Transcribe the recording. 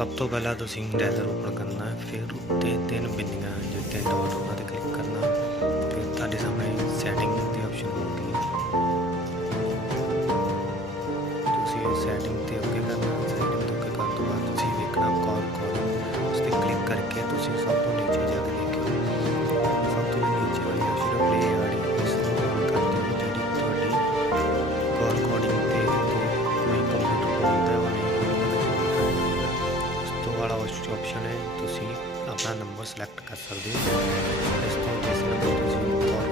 सब तो पहला तुसीं डायलर ओपन करना है, फिर उत्ते तीन बिंदियां जो तीन डॉट उन्हां ते क्लिक करना। फिर तुहाडे सामने सैटिंग दी ऑप्शन होगी, तुसीं सैटिंग ते ओके करना। सैटिंग ते ओके करन तो बाद तुसीं वेखना कॉल रिकॉर्डिंग, उस ते क्लिक करके तुसीं सब तो नीचे जाके देखिओ, सब तो नीचे वाली ऑप्शन प्ले ऑडियो, इस नूं ऑन कर दिओ। जिहड़ी तुहाडी कॉल रिकॉर्डिंग ते कोई कंप्यूटर कोल आंदा है, उस तो वाला ऑप्शन है, तुसीं अपना नंबर सिलेक्ट कर सकते हो। इस तो जिस नंबर तुसीं कॉल